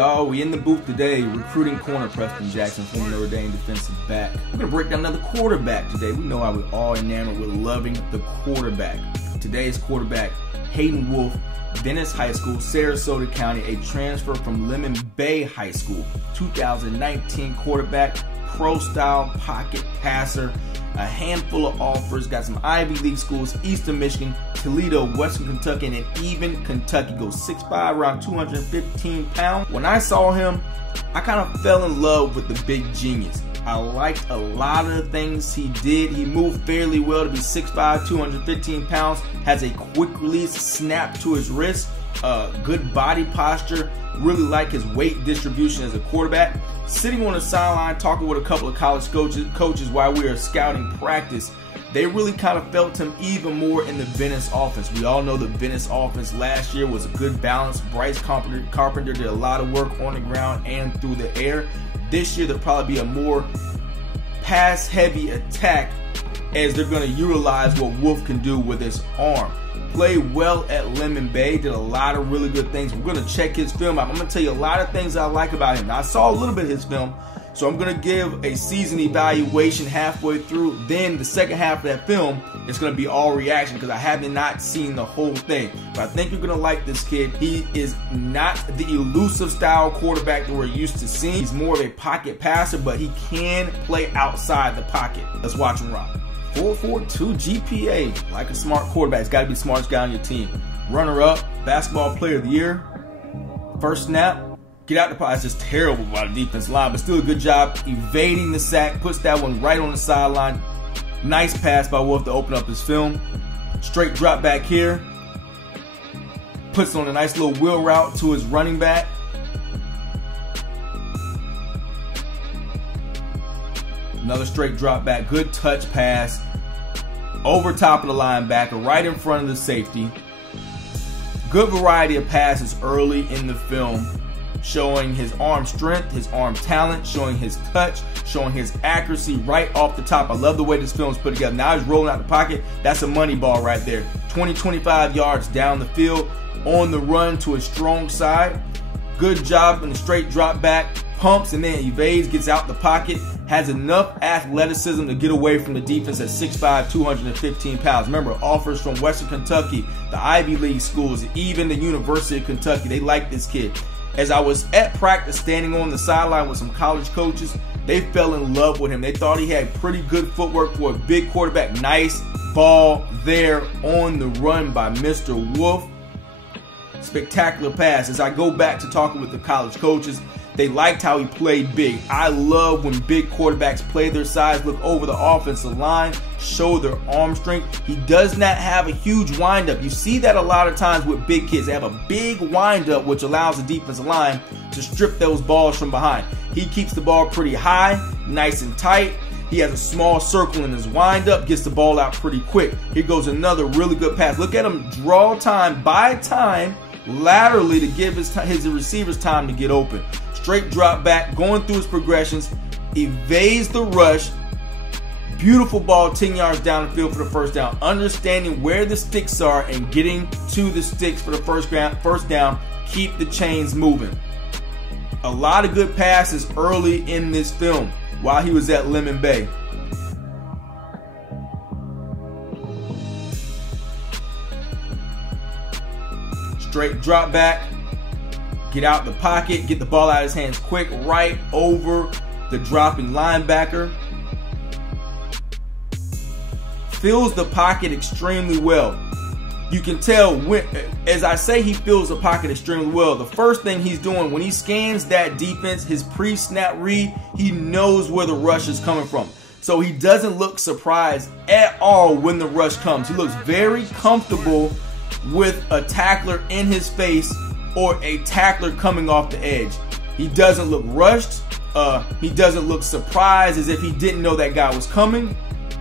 y'all? We in the booth today recruiting corner Preston Jackson, former Notre Dame defensive back. We're going to break down another quarterback today. We know how we're all enamored with loving the quarterback. Today's quarterback, Hayden Wolff, Venice High School, Sarasota County, a transfer from Lemon Bay High School. 2019 quarterback, pro-style pocket passer. A handful of offers, got some Ivy League schools, Eastern Michigan, Toledo, Western Kentucky, and even Kentucky. Goes 6'5", around 215 pounds. When I saw him, I kind of fell in love with the big genius. I liked a lot of the things he did. He moved fairly well to be 6'5", 215 pounds, has a quick release snap to his wrist, good body posture, really like his weight distribution as a quarterback. Sitting on the sideline talking with a couple of college coaches while we were scouting practice, they really kind of felt him even more in the Venice offense. We all know the Venice offense last year was a good balance. Bryce Carpenter did a lot of work on the ground and through the air. This year there'll probably be a more pass-heavy attack as they're going to utilize what Wolff can do with his arm. Played well at Lemon Bay, did a lot of really good things. We're going to check his film out. I'm going to tell you a lot of things I like about him. Now, I saw a little bit of his film, so I'm going to give a season evaluation halfway through. Then the second half of that film, it's going to be all reaction because I haven't not seen the whole thing. But I think you're going to like this kid. He is not the elusive style quarterback that we're used to seeing. He's more of a pocket passer, but he can play outside the pocket. Let's watch him rock. 4.42 GPA, like a smart quarterback. It's got to be the smartest guy on your team. Runner-up, basketball player of the year. First snap, get out the pocket. It's just terrible by the defensive line, but still a good job evading the sack. Puts that one right on the sideline. Nice pass by Wolff to open up his film. Straight drop back here. Puts on a nice little wheel route to his running back. Another straight drop back, good touch pass, over top of the linebacker, right in front of the safety. Good variety of passes early in the film, showing his arm strength, his arm talent, showing his touch, showing his accuracy right off the top. I love the way this film is put together. Now he's rolling out the pocket. That's a money ball right there. 20-25 yards down the field, on the run to his strong side. Good job in the straight drop back, pumps and then evades, gets out the pocket. Has enough athleticism to get away from the defense at 6'5", 215 pounds. Remember, offers from Western Kentucky, the Ivy League schools, even the University of Kentucky. They like this kid. As I was at practice standing on the sideline with some college coaches, they fell in love with him. They thought he had pretty good footwork for a big quarterback. Nice ball there on the run by Mr. Wolff. Spectacular pass. As I go back to talking with the college coaches, they liked how he played big. I love when big quarterbacks play their size, look over the offensive line, show their arm strength. He does not have a huge windup. You see that a lot of times with big kids. They have a big windup, which allows the defensive line to strip those balls from behind. He keeps the ball pretty high, nice and tight. He has a small circle in his windup, gets the ball out pretty quick. Here goes another really good pass. Look at him draw time, buy time, laterally to give his receivers time to get open. Straight drop back, going through his progressions, evades the rush. Beautiful ball 10 yards down the field for the first down. Understanding where the sticks are and getting to the sticks for the first down. Keep the chains moving. A lot of good passes early in this film while he was at Lemon Bay. Straight drop back. Get out the pocket, get the ball out of his hands quick, right over the dropping linebacker. Fills the pocket extremely well. You can tell, as I say he fills the pocket extremely well, the first thing he's doing when he scans that defense, his pre-snap read, he knows where the rush is coming from. So he doesn't look surprised at all when the rush comes. He looks very comfortable with a tackler in his face or a tackler coming off the edge. He doesn't look rushed. He doesn't look surprised as if he didn't know that guy was coming.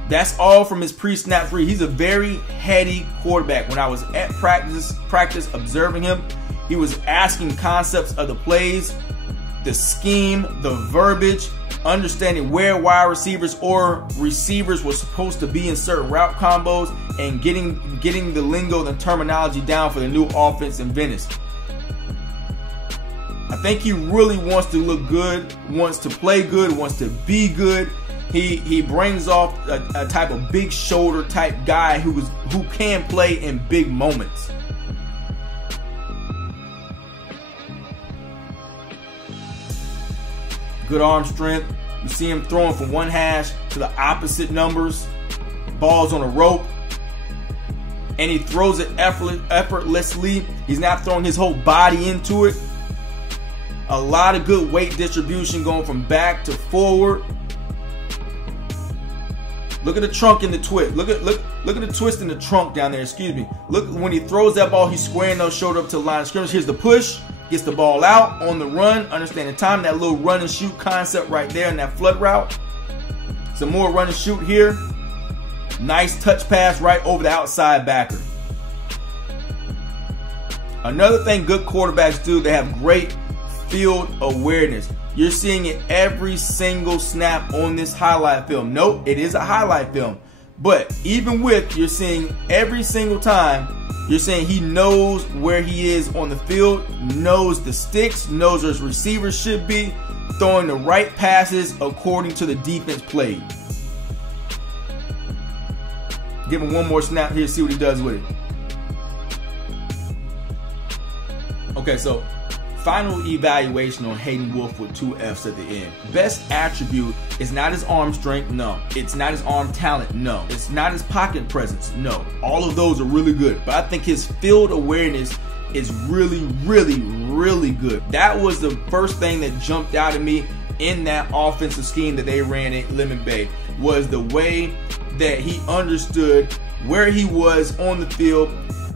That's all from his pre-snap read. He's a very heady quarterback. When I was at practice observing him, he was asking concepts of the plays, the scheme, the verbiage, understanding where wide receivers or receivers were supposed to be in certain route combos, and getting the lingo, the terminology down for the new offense in Venice. I think he really wants to look good, wants to play good, wants to be good. He brings off a type of big shoulder type guy who can play in big moments. Good arm strength. You see him throwing from one hash to the opposite numbers. Balls on a rope. And he throws it effortlessly. He's not throwing his whole body into it. A lot of good weight distribution going from back to forward. Look at the trunk and the twist. Look at the twist in the trunk down there. Excuse me. Look, when he throws that ball, he's squaring those shoulders up to the line of scrimmage. Here's the push. Gets the ball out on the run. Understand the time. That little run and shoot concept right there in that flood route. Some more run and shoot here. Nice touch pass right over the outside backer. Another thing good quarterbacks do, they have great field awareness. You're seeing it every single snap on this highlight film. Nope, it is a highlight film. But even with, you're seeing every single time, you're saying he knows where he is on the field, knows the sticks, knows where his receivers should be, throwing the right passes according to the defense played. Give him one more snap here, see what he does with it. Okay, so final evaluation on Hayden Wolff with 2 F's at the end. Best attribute is not his arm strength, no. It's not his arm talent, no. It's not his pocket presence, no. All of those are really good, but I think his field awareness is really, really, really good. That was the first thing that jumped out at me in that offensive scheme that they ran at Lemon Bay, was the way that he understood where he was on the field,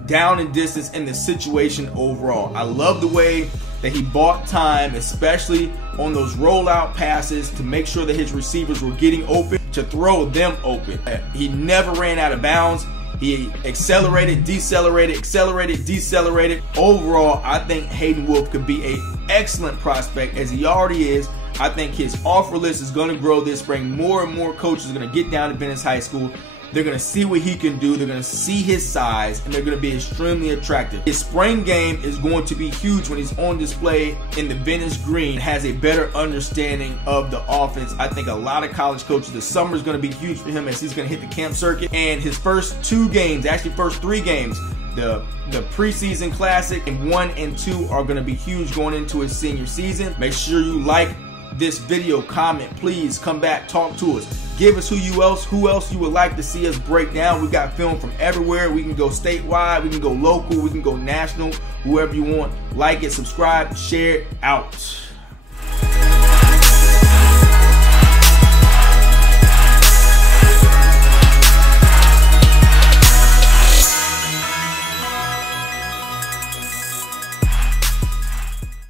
down in distance, and the situation overall. I love the way that he bought time, especially on those rollout passes, to make sure that his receivers were getting open, to throw them open. He never ran out of bounds. He accelerated, decelerated, accelerated, decelerated. Overall, I think Hayden Wolff could be an excellent prospect, as he already is. I think his offer list is going to grow this spring. More and more coaches are going to get down to Venice High School. They're going to see what he can do. They're going to see his size, and they're going to be extremely attractive. His spring game is going to be huge when he's on display in the Venice green. Has a better understanding of the offense. I think a lot of college coaches, the summer is going to be huge for him, as he's going to hit the camp circuit. And his first 2 games, actually first 3 games, the preseason classic and 1 and 2 are going to be huge going into his senior season. Make sure you like this video, comment, please come back, talk to us, give us who else you would like to see us break down. We got film from everywhere. We can go statewide, we can go local, we can go national, whoever you want. Like it, subscribe, share it, out.